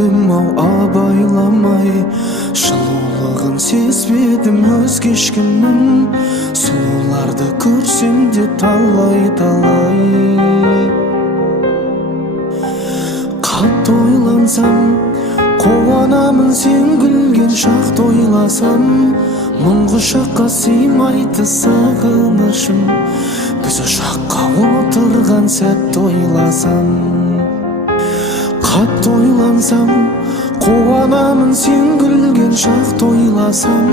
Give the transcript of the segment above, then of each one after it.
өттім ау абайламай, жылулығын сезбедім өзге ешкімнің, сұлуларды көрсем де талай. Қатты ойлансам, қуанамын сен күлген шақты ойласам, мың құшаққа сыймайды сағынышым, біз ұшаққа отырған сәтті ойласам. Қатты ойлансам, қуанамын сен күлген шақты ойласам,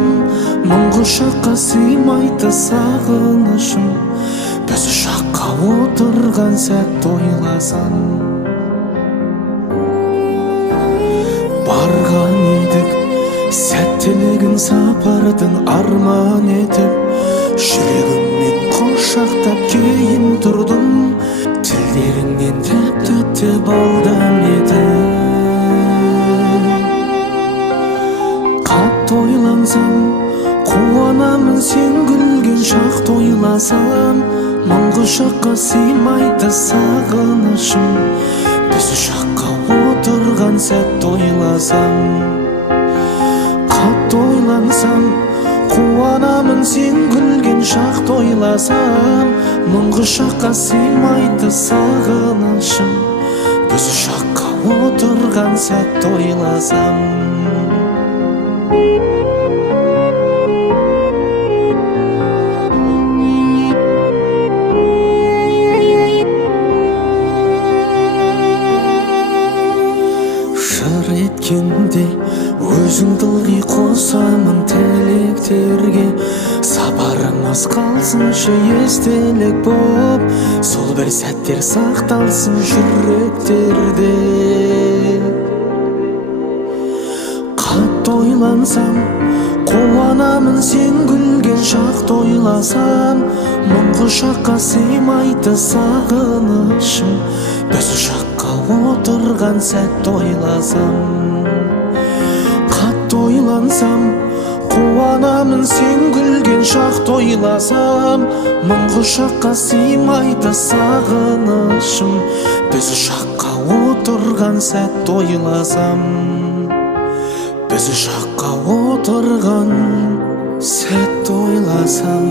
мың құшаққа сыймайды сағынышым, біз ұшаққа отырған сәтті ойласам. Барған едік сәттілігін сапардың арман етіп, жүрегіммен құшақтап кейін тұрдым, тілдеріңнен тәтті балдам етіп. Қатты ойлансам, қуанамын сен күлген шақты ойласам, мың құшаққа сыймайды сағынышым, біз ұшаққа отырған сәтті ойласам. Қатты ойлансам, қуанамын сен күлген шақты ойласам, мың құшаққа сыймайды сағынышым, біз ұшаққа отырған сәтті ойласам. Жыр еткенде өзіңді ылғи қосамын тілектерге, сапарымыз қалсыншы естелік боп, сол бір сәттер сақталсын жүректерде. Қатты ойлансам, қуанамын сен күлген шақты ойласам, мың құшаққа сыймайды сағынышым, біз ұшаққа отырған сәтті ойласам. Қатты ойлансам, қуанамын сен күлген шақты ойласам, мың құшаққа сыймайды сағынышым, біз ұшаққа отырған сәтті ойласам, біз ұшаққа отырған сәтті ойласам.